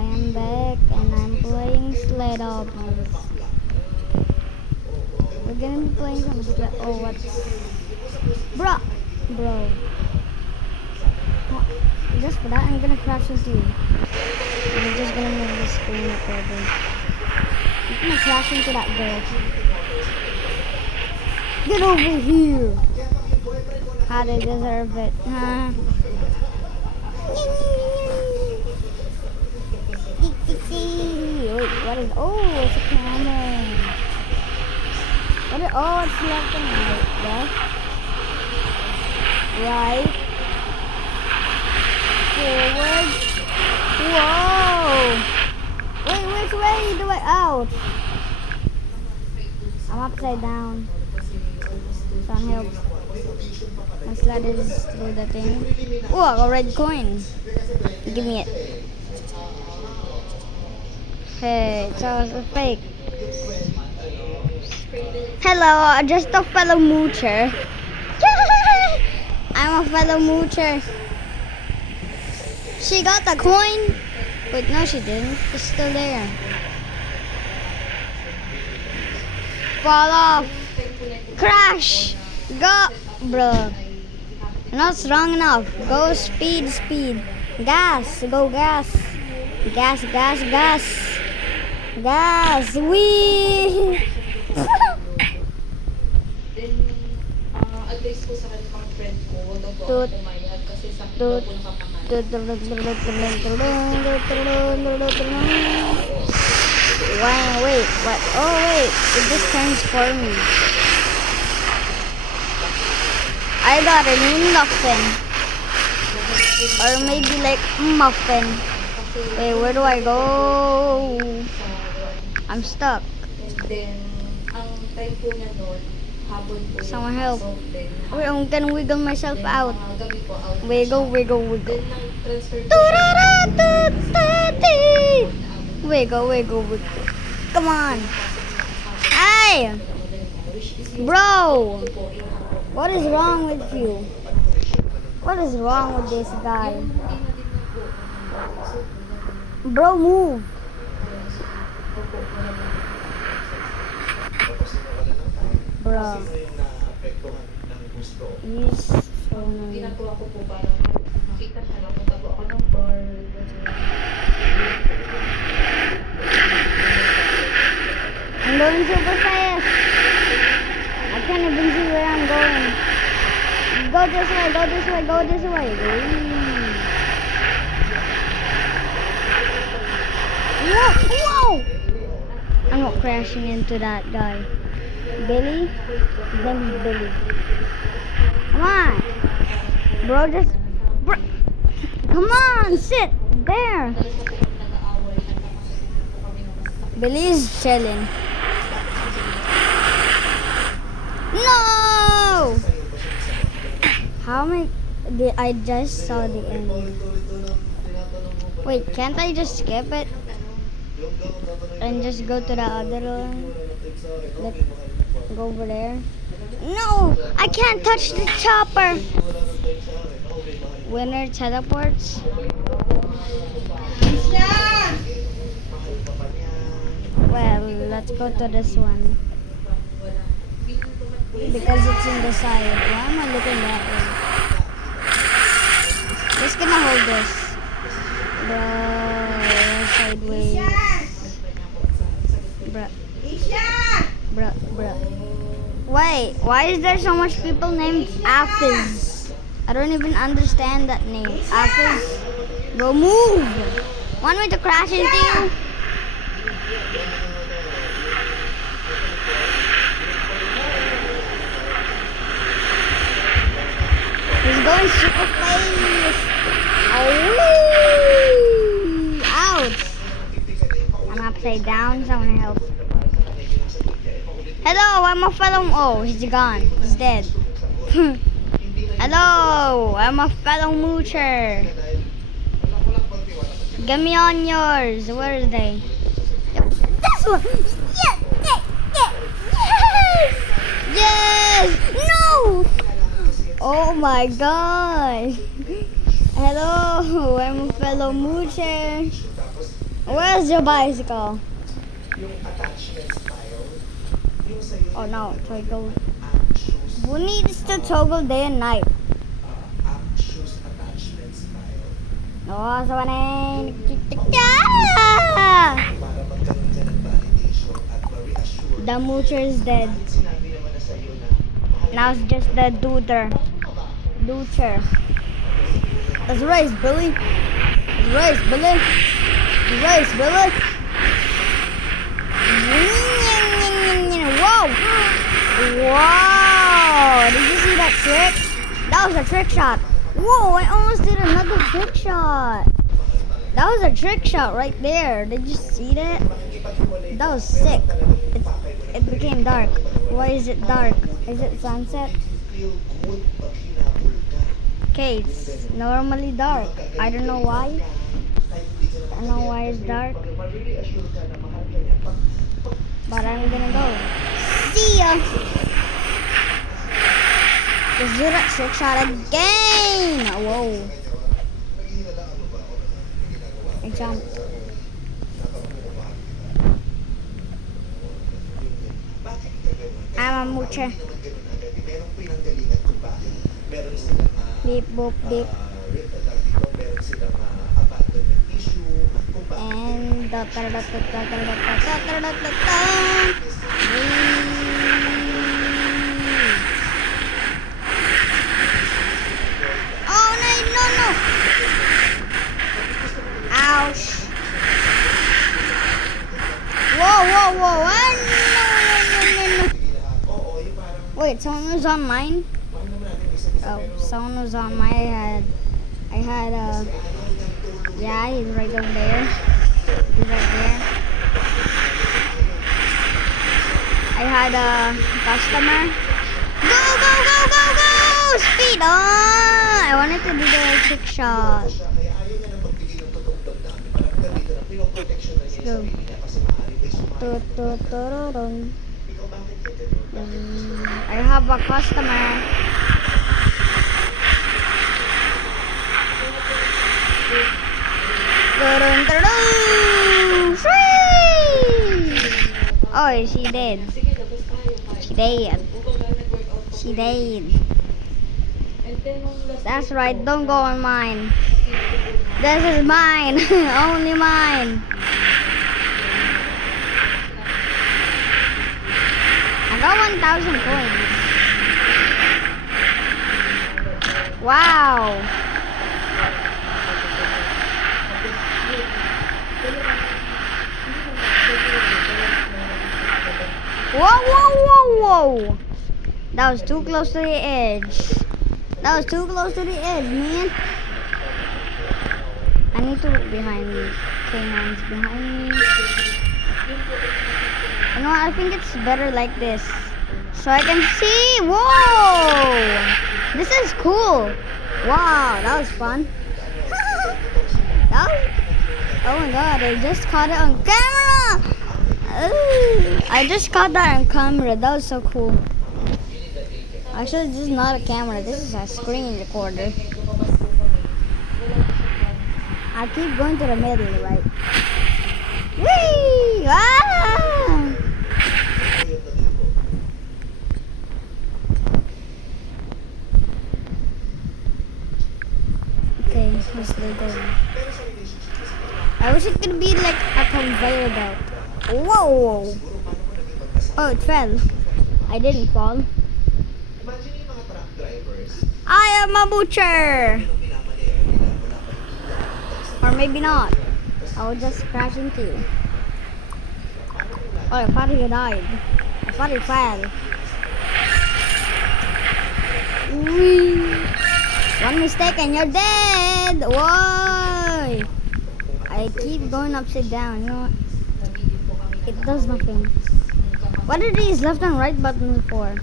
I am back and I'm playing Sled Albums. We're gonna be playing some Sled. Oh, what's. Bro. What? Just for that, I'm gonna crash into you. I'm just gonna move the screen recording. I'm gonna crash into that girl. Get over here! How they deserve it, huh? Wait, what is? Oh, it's a camera. What is? Oh, it's left and right. Left, right, forward. Whoa! Wait, which way do I out? I'm upside down. Some help. My sled is through the thing. Oh, I got a red coin. Give me it. Hey, so it's a fake. Hello, just a fellow moocher. I'm a fellow moocher. She got the coin. Wait, no she didn't. It's still there. Fall off. Crash. Go, bro. Not strong enough. Go speed. Gas. Go gas. Gas. Wee. Advice ko sa kanyang friend ko, huwag daw po ako pumayag kasi sakit daw po Wow, wait, what? Oh wait, it just transformed me. I got a new muffin. Or maybe like muffin. Wait, where do I go? I'm stuck. And then, ang time po niya doon, hapon po. Someone help. Wait, I'm gonna wiggle myself Then, out. gabi po, out. Wiggle. Then, nang-transfer po Wiggle. Come on. Hey! Bro! What is wrong with you? What is wrong with this guy? Bro, move. Bro. He's so annoying. ginagawa ko po para makita siya lang kung tago ako ng bar. I'm going super fast. I can't even see where I'm going. Go this way. Whoa! I'm not crashing into that guy. Billy? Billy. Come on. Bro, come on, sit there. Billy's chilling. No! How am I just saw the end. Wait, can't I just skip it? And just go to the other one? Go over there? No! I can't touch the chopper! Winner teleports? Well, let's go to this one. Because it's in the side. Why am I looking that way? Just gonna hold this. Sideways. Bruh. Wait, why is there so much people named Afiz? I don't even understand that name. Afiz? Bro, move! Want me to crash into you? He's going super fast. Oh, ouch. I'm upside down. Someone help. Hello, I'm a fellow. Oh, he's gone. He's dead. Hello, I'm a fellow moocher. Get me on yours. Where are they? Yep. This one. Yes. No. Oh my god. Hello, I'm a fellow moocher. Where's your bicycle? Yung attachment style, yung sa'yo, Oh no, toggle. anxious, Who needs to toggle day and night? anxious attachment style. Oh, so when Para magkaroon ka ng validation at ma-reassure. the moocher is dead. Kahit sinabi naman na sa'yo na mahal Now it's just the duder. Ducher. Let's race, Billy. Let's race, Billy. Let's race, Billy. Whoa! Whoa! Did you see that trick? That was a trick shot. Whoa! I almost did another trick shot. That was a trick shot right there. Did you see that? That was sick. It became dark. Why is it dark? Is it sunset? feel good pag hinabol ka. Okay, it's normally dark. I don't know why. Kahit hindi ka I naman don't know why it's dark. pag ma-reassure ka na mahal ka niya, But I'm gonna go. See ya! Let's do that trick shot again! Whoa. I jumped. I'm a moocher. merong pinanggalingan kung bakit. Meron silang Beep, boop, beep. meron silang abandonment issue, kung bakit And da da da da da da da da da da da da. Oh no no no! Ouch! Whoa whoa whoa! Ah, no. oo, yung parang Wait, someone was on mine. mahal naman natin isa-isa, Oh, pero someone was on my head. I had yeah, he's right over there. He's right there. I had a customer. Go, go, go, go, go! Speed on! I wanted to do the trick shot. siya, kaya ayaw niya na magbigay ng totoong damdamin. Parang nandito na, pinoprotection na niya yung Go. sarili niya kasi maaari may Tu, sumayon. tu, tururun. Ikaw bakit ka ganun? I have a customer. Turun, turun. Free! Oh, she did. Sige, labas tayo. Kahit She did. kung baga nag-workout ako. She did. And then, nung last That's week right. ko, Don't go on mine. nakikita ko na, This is mine. Only mine. I got 1,000 coins. Wow. Whoa, whoa, whoa, whoa. That was too close to the edge. That was too close to the edge, man. I need to look behind me. Okay, mine's behind me. You know what? I think it's better like this. So I can see. Whoa! This is cool. Wow, that was fun. That was, oh my god, I just caught it on camera! Ooh, I just caught that on camera. That was so cool. Actually, this is not a camera. This is a screen recorder. I keep going to the middle, right? Whee! Ah! Okay, let's do this. I wish it could be like a conveyor belt. Whoa! Oh, it fell. I didn't fall. Imagine yung mga truck drivers, I am a butcher! Or maybe not. I will just crash into you. Oh, I thought he died. I thought he fell. Whee! One mistake and you're dead! Why? I keep going upside down. You know what? It does nothing. What are these left and right buttons for?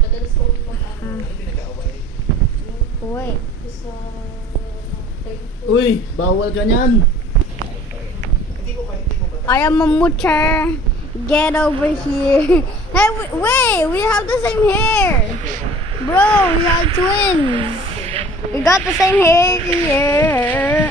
madalas ko mag-ano, Wait. sa Uy, bawal ka niyan. I am a butcher. Get over here. Hey, wait, we have the same hair. Bro, we are twins. We got the same hair here.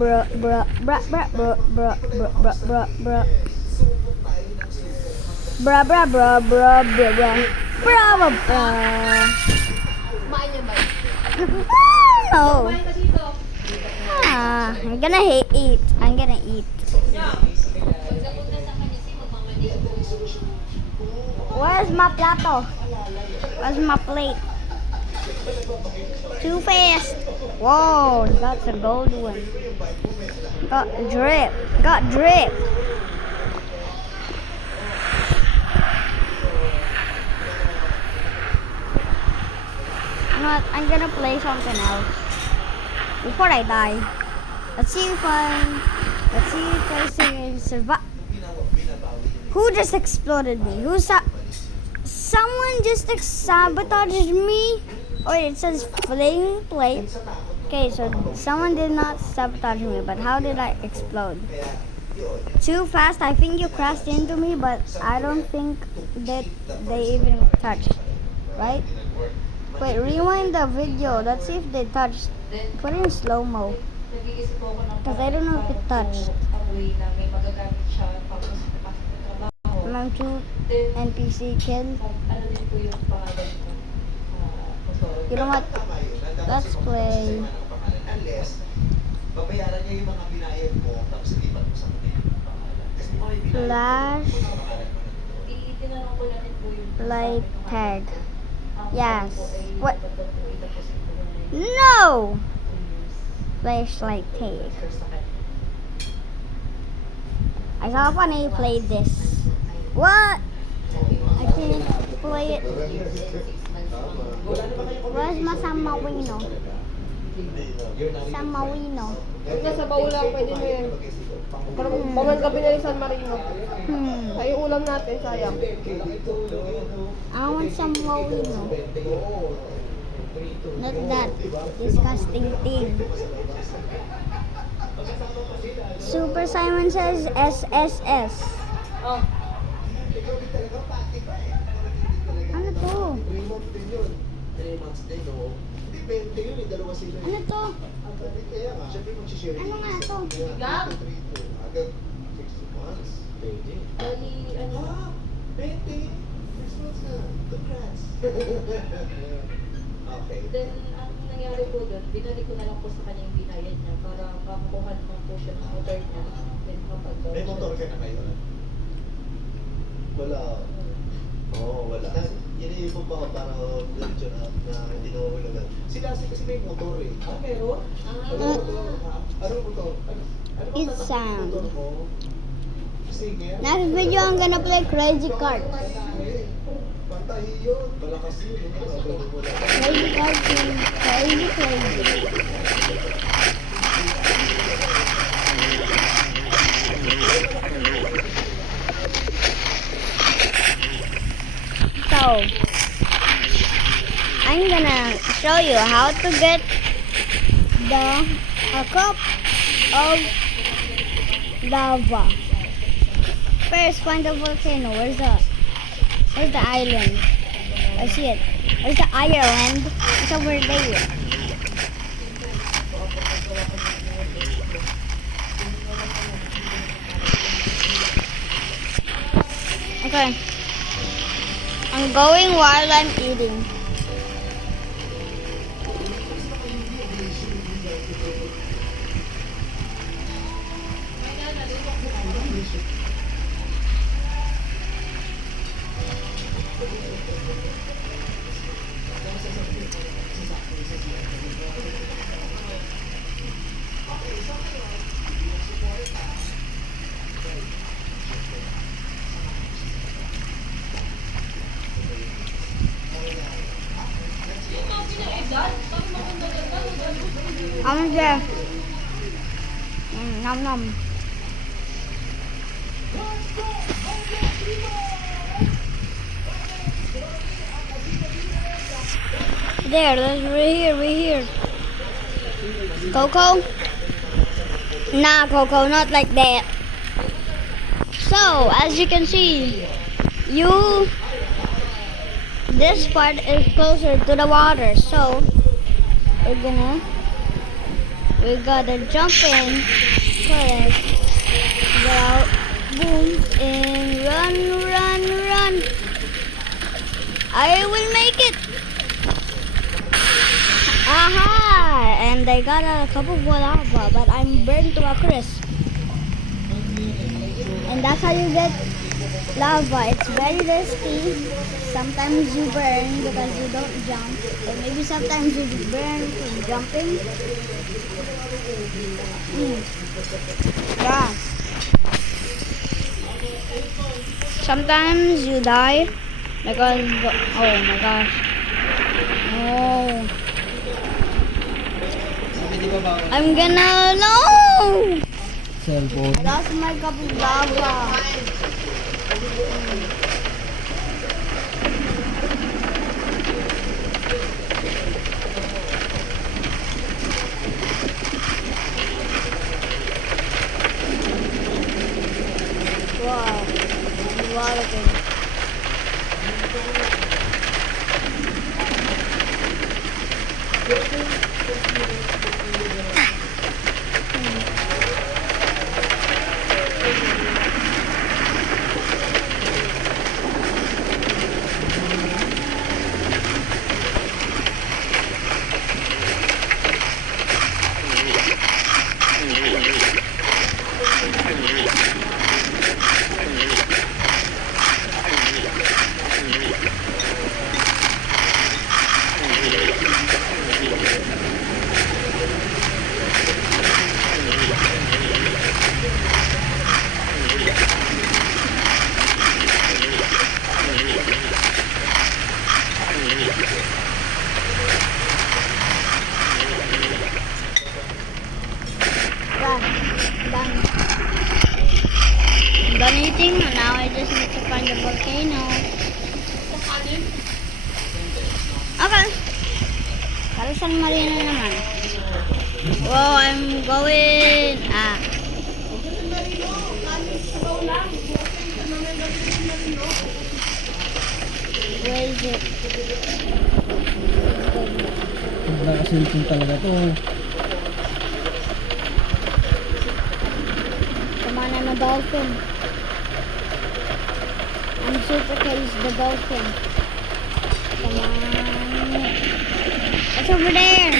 bruh, bruh, bruh, bruh, bruh, bruh, bruh, bruh, bruh, bruh. Bruh, bruh, bruh, bruh, bruh, bruh. Bruh, bruh, bruh. Kumain niya ba? No. Kumain ka dito. I'm gonna eat. I'm gonna eat. Where's my plato? Where's my plate? Too fast. Whoa, that's a gold one. Got drip. Got drip. You know what? I'm gonna play something else before I die. Let's see if I survive. Who just exploded me? Someone just sabotaged me? Oh, it says flame plate. Okay, so someone did not sabotage me, but how did I explode? Too fast. I think you crashed into me, but I don't think that they even touched. Right? Wait, rewind the video. Let's see if they touched. Put it in slow-mo. Nag-iisip po ako ng Because I don't know if it touched. ang way na may magagamit siya tapos napasok ng trabaho. Among two Then, NPC kill. ano din po yung pangalan ko. Motor. You know what? Let's play. Unless, babayaran niya yung mga binayad mo, tapos ilipat mo sa kanya yung pangalan. Kasi kung may binayad Flash mo, pangalan mo na. Itinanong ko lang din po yung light tag. Ang Yes. sabi ko ay What? dapat daw po itapusin ko muna yung No! 2 years. Flashlight tag. First sa kanya. I saw when I played this. What? I can't play it. Where's my Samawino? Samawino. Nasa baul lang, pwede mo yan. Paman gabi na rin San Marino. Ay, yung ulam natin, sayang. I want Samawino. Not that disgusting thing. Super Simon says SSS. Oh, Ano to? 3 months din yun. 3 months din, no? Hindi, 20 yun, dalawa sila. Ano to? Kaya nga, syempre magsishare. Ano nga to? Gab? Hanggang 6 months. Pwede. Bali, ano, Ah, 20. 6 months na. Congrats. Okay. then, ang nangyari po doon, binalik ko na lang po sa kanya yung binayad niya para makakuha naman po siya ng motor niya. Then, kapag May motor ka na ngayon? Wala. Oo, wala. Iniipon pa ako para diretso na hindi na mahulagan. Si Lassie kasi may motor eh. Ah, meron? Ano motor? Anong motor? Ano bang It's tatak ng sound. motor mo? Singer? Next video, I'm gonna play Crazy Kart. Pantahi yun. Malakas yun. Crazy Kart is crazy. So, I'm gonna show you how to get a cup of lava. First, find the volcano. Where's the island? I see it. Where's the island? It's over there. Okay. I'm going while I'm eating. I'm there. Nom nom. We're here. Coco? Nah, Coco, not like that. So, as you can see, this part is closer to the water, so we're gonna We gotta jump in. Correct. Get out. Boom. And run, run, run. I will make it. Aha! And I got a cup of lava, but I'm burned to a crisp. And that's how you get lava. It's very risky. Sometimes you burn because you don't jump. Or maybe sometimes you burn from jumping. Yeah. Sometimes you die because, oh my gosh. Oh. I'm gonna, no! Cellphone. I lost my cup of lava. Wow. A lot of things. Done. I'm done eating. Now I just need to find the volcano. Okay. Para San Marino naman. Wow, I'm going. Where is it? Nakasilpon talaga to. Come on, I'm a dolphin. I'm Super Case the dolphin. Come on. What's over there?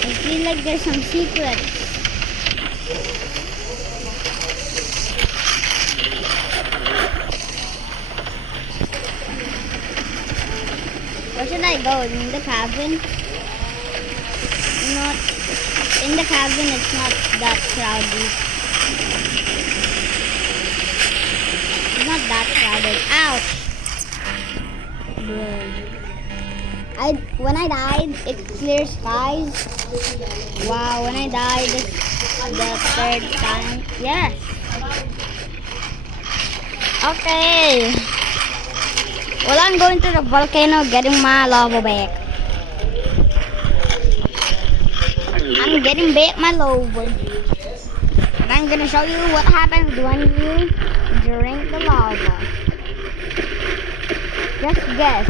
I feel like there's some secrets. Where should I go? In the cabin? Not in the cabin. It's not that crowded. It's not that crowded. Ouch! When I died, it clear skies. Wow! When I died, it's the third time. Yes. Okay. Well, I'm going to the volcano, getting my lava back. I'm getting back my lava. And I'm gonna show you what happens when you drink the lava. Just guess.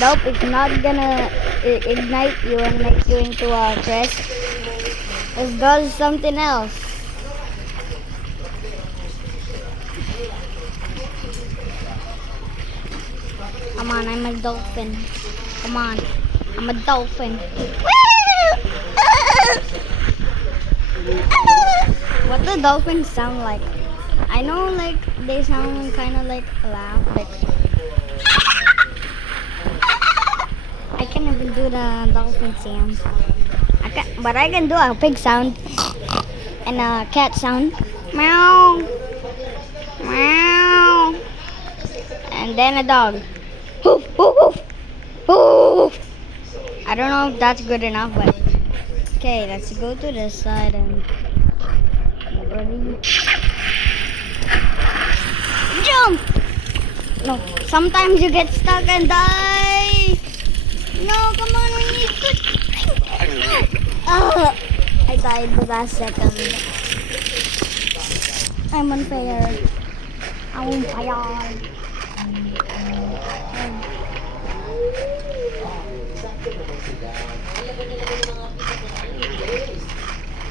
Nope, it's not gonna ignite you and make you into a crisp. It does something else. Come on, I'm a dolphin. Come on, I'm a dolphin. What do dolphins sound like? I know, like, they sound kind of like a laugh. Like, I can't even do the dolphin sound. But I can do a pig sound and a cat sound. Meow, meow, and then a dog. Hoof, hoof, hoof, hoof. I don't know if that's good enough, but okay, let's go to this side and ready. Jump! No, sometimes you get stuck and die. No, come on, we need to. I died the last second. I'm on fire. I'm on fire. ganyan naman yung mga pizza ko na Yes!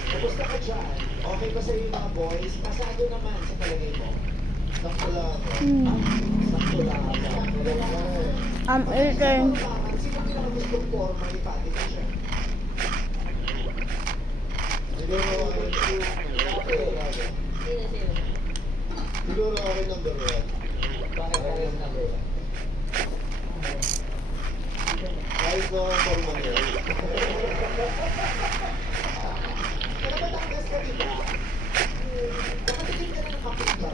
Kamusta ka dyan? Okay ba sa'yo yung mga boys? Pasado naman sa palagay mo. Sakto lang ako. Sakto lang ako. I'm eating. Sino pinakagustong forma ni Pati ka siya? Siguro ako number one. Bakit ako yung number one? Kahit na forma niya. Kaya Batangas ka diba? Nakatikim ka na ng kapit ba?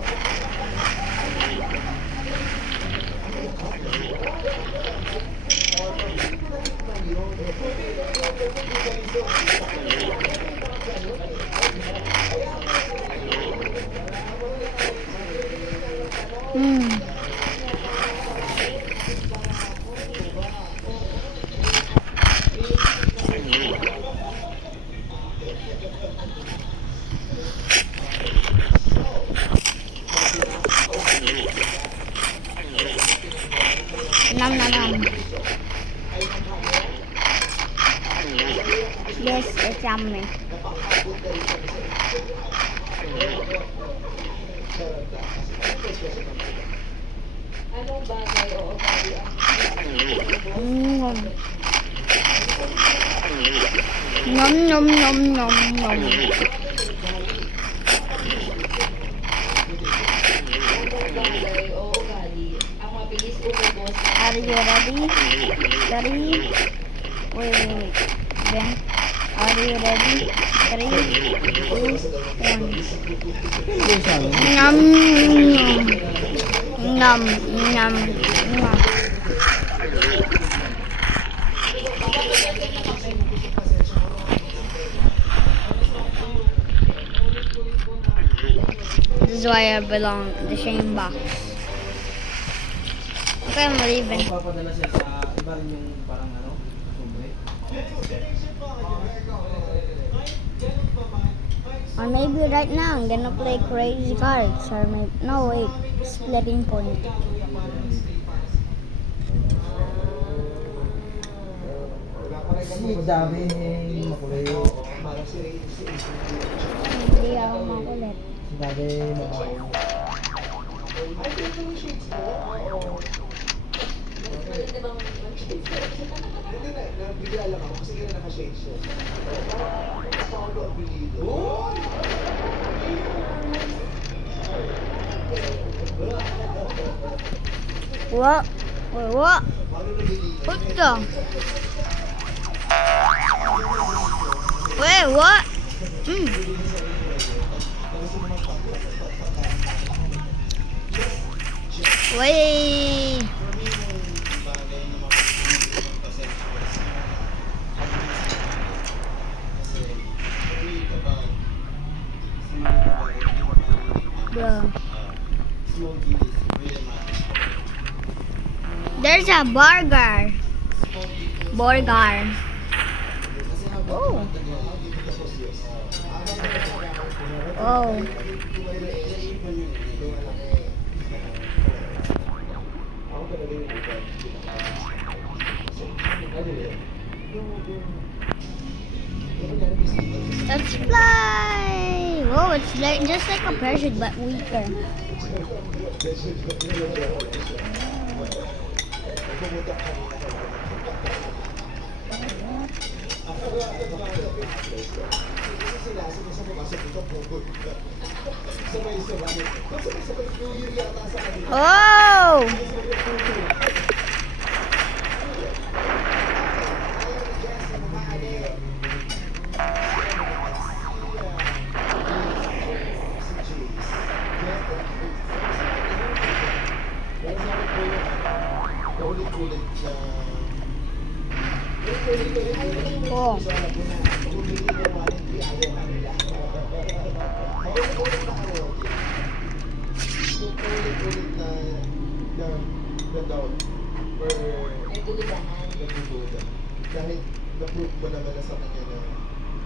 Hmm. Nom nom nom. Yes, it's yummy. Anong bagay o ugali ang Mm. Nom nom nom nom nom. anong bagay o ugali ang mabilis umubos Are you ready? Ready? Wait. Then, are you ready? 3, 2, 1. Ito sa amin. Nom nom nom nom. This is why I belong in the same box. Okay, I'm leaving. Papadala siya sa iba rin yung parang ano, sobre. Or maybe right now I'm gonna play crazy cards. Or maybe no wait, splitting point. Si Davi makulay. Hindi ako makulit. Si Davi mabaho. Pwede bang Hindi na, nabigla lang ako kasi nga naka-shade siya. Paolo Abilido. What? Wait, what? Paolo Abilido. What the? Wait, what? Wait. Bro. There's a burger. Burger. Oh. Oh. Let's fly! Whoa, it's like just like a parachute but weaker. Oh! Oh. Kahit na-prove ko naman na sa kanya na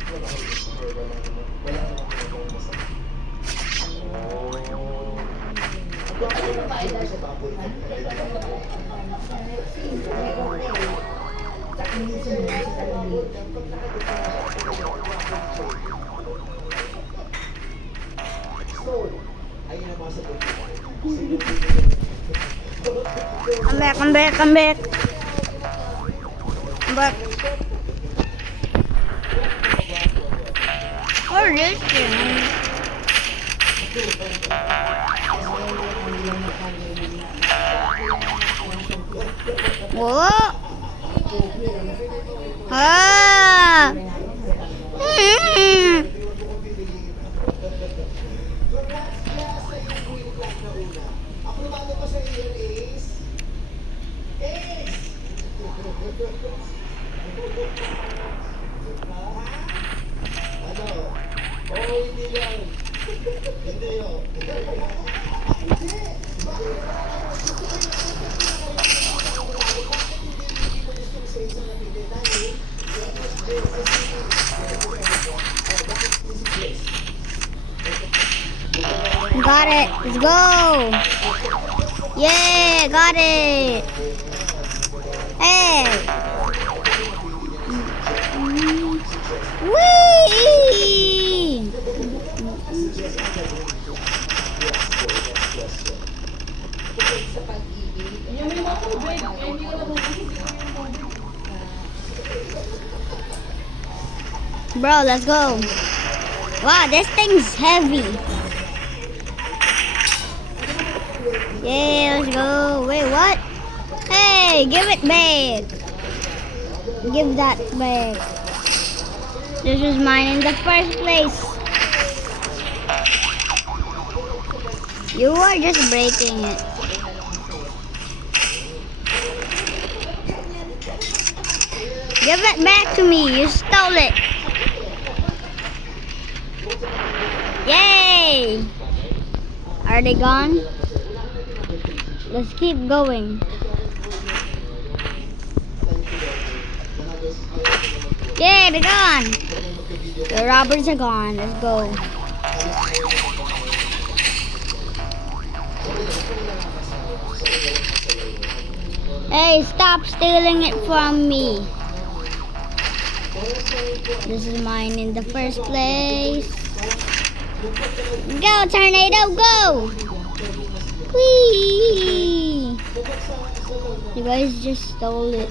wala kang gusto or wala namang ginagawang masama. Ang gwapo naman siya sa baboy. So, ayun ang mga sagot. I'm back, I'm back, I'm back. I'm back. What is this? Whoa! Ah! Mm. Ako naman pa sa iyo, Ace. Ace! Ano? Oo, hindi lang. Hindi yun. Got it. Let's go. Yeah, got it. Hey. Whee! Sa pag-ibig. Yung may mga tubig, hindi ko nabubusog yung tubig. Bro, let's go. Wow, this thing's heavy. Yeah, let's go. Wait, what? Hey, give it back. Give that back. This was mine in the first place. You are just breaking it. Give it back to me. You stole it. Yay! Are they gone? Let's keep going. Yay, they're gone. The robbers are gone. Let's go. Hey, stop stealing it from me. This is mine in the first place. Go, tornado, go! Whee! You guys just stole it.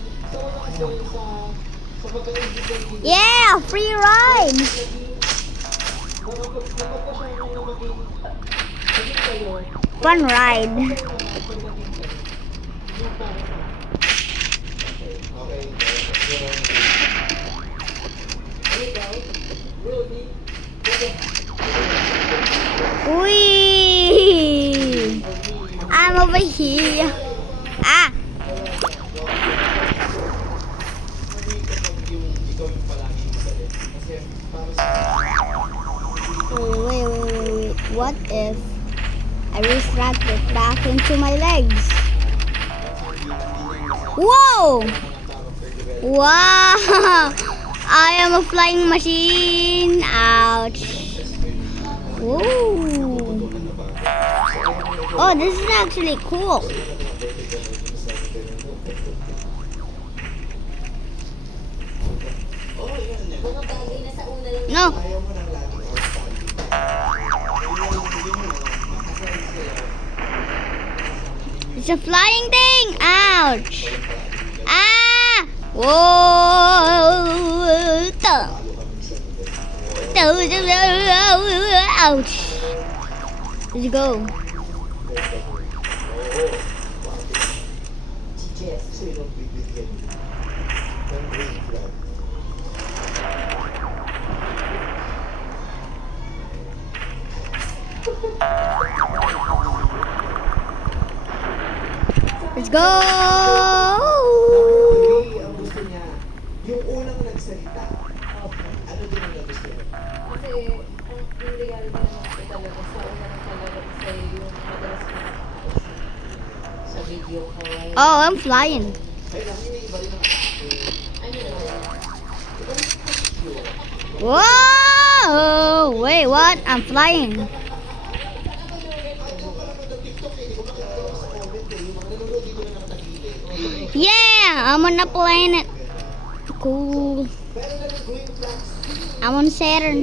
Yeah, free ride! Fun ride. Whee! I'm over here. Ah! Wait. What if I retract it back into my legs? Whoa! Wow! I am a flying machine. Ouch. Ooh. Oh, this is actually cool. No. It's a flying thing. Ouch. Ah. Whoa. Ouch. Let's go. Let's go. Ang gusto niya, yung unang nagsalita. Ano din ang gusto niya? Kasi, ang reality naman ko talaga sa una ng talaga sa yung madalas ko nakakaos sa video call. Oh, I'm flying. Ay lang, hindi iba rin ang Ano naman? Whoa! Wait, what? I'm flying. Yeah, I'm on a planet. cool. Pero na ng green flags. I'm on Saturn.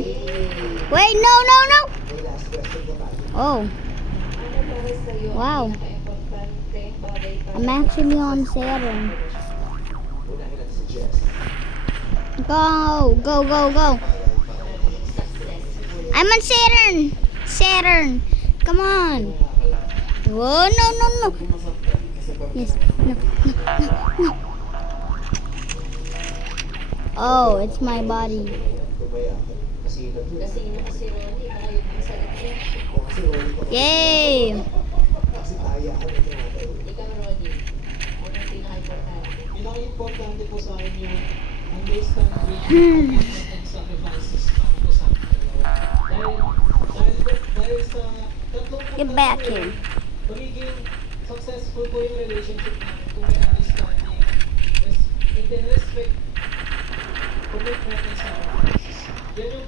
Wait, no, no, no. May last question ko tayo. Oh, Ano para sa'yo ang Wow. pinaka-importanteng bagay para I'm actually on Saturn. Unahin natin si Jess. Go, go, go, go. I'm on Saturn. Saturn. Come on. Whoa, no, no, no. Yes, no, no, no, no. Oh, it's my body. Tumaya ako. Kasi yun ang Kasi yun kasi Ronnie, baka yun ang sagot niya. kasi Rolly ko. Yay! Kasi tayo ako na natin. Ikaw Ronnie, ano ang pinaka-importante? Pinaka-importante po sa akin yung understand yung sacrifices para po sa akin. Dahil sa tatlong Get back here. magiging successful po yung relationship natin kung may understanding and then respect commitment and sacrifices. Yan yung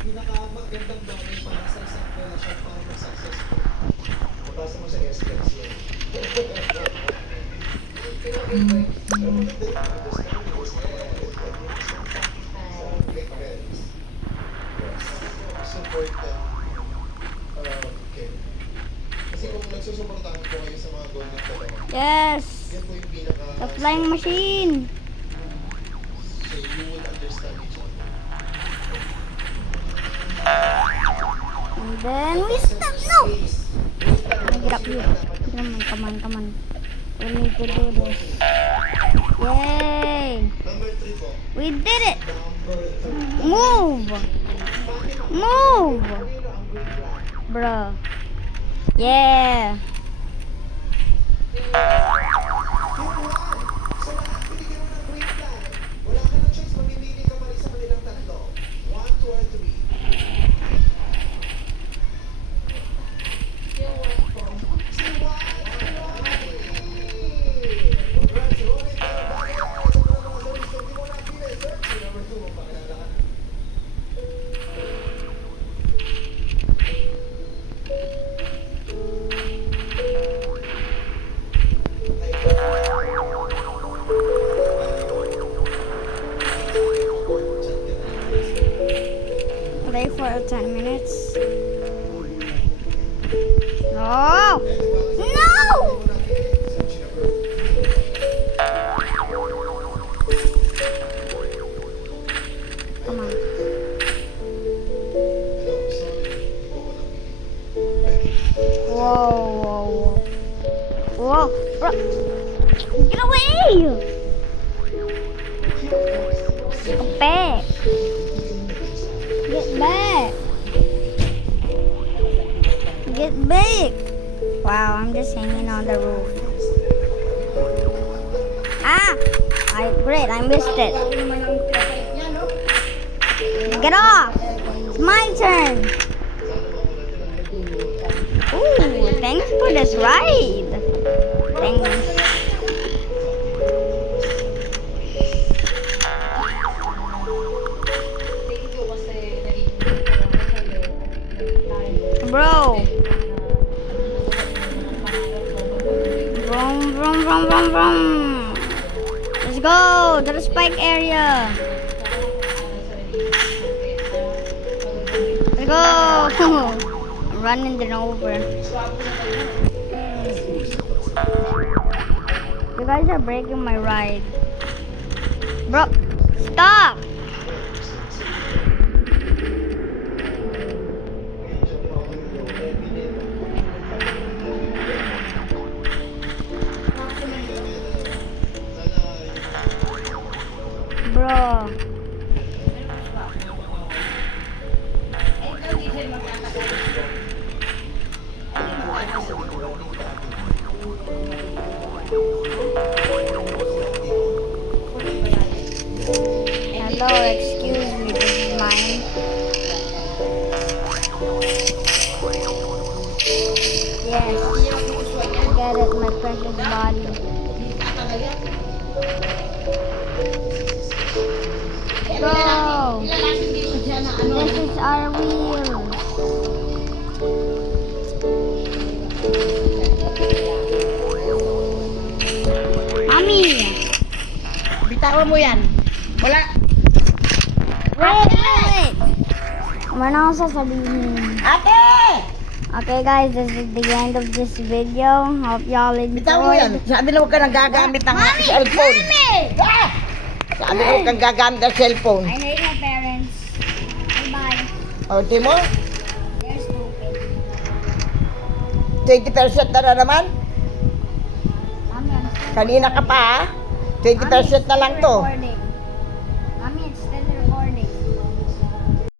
pinaka magandang bagay para sa isang relasyon para mag-successful. Mabasa mo sa SLS yun. Pero maganda yung understanding is commitments. Yes. Support ka. Okay. Kasi kung nagsusuportahan po kayo sa mga goal ng dalawa, Yes. yan po yung pinaka... The flying machine. So you will understand each other. And then we stop. No. Get up here. Come on, come on, come on. We need to do this. Yay. Number 3 po. We did it. Number 3. Move. Move. Bro. Yeah. Sa lahat, binigyan mo ng green flag. Wala ka ng choice, mamimili ka pa rin sa kanilang tatlo. 1, 2, or 3. Yung one po. Si Juan! Congrats, Ronnie! Pero bakit ang mga sa mga service kung di mo napili? Search yung number 2 mo pakilala ka. Play for 10 minutes. No. No. Come on. Whoa, whoa, whoa. Whoa, bro. Get away. Get back. Get back. Get back. Wow, I'm just hanging on the roof. Ah! Great, I missed it. Get off! It's my turn. Ooh, thanks for this ride. Thanks. Thank you kasi naging tayo. Bro. Vroom, vroom, vroom, vroom, vroom. Let's go to the spike area. Let's go. Running then over. You guys are breaking my ride. Bro, stop. Bro. Hello, excuse me, this is mine. Yes. Get it, my precious body. Go! This is our wheel. Mommy! Bitawan mo yan. Wala. Wait! Meron akong sasabihin. Ate! Okay guys, this is the end of this video. Hope y'all Bitawan mo yan. enjoyed. Sabi na huwag ka nang gagamit ng cellphone. Ah! Sabi na huwag kang gagamit ng cellphone. I hate my parents. Bye-bye. O, di mo? They're stupid. 20% na naman. Mami, I'm still Kanina ka pa, ha? 20% na lang to. recording.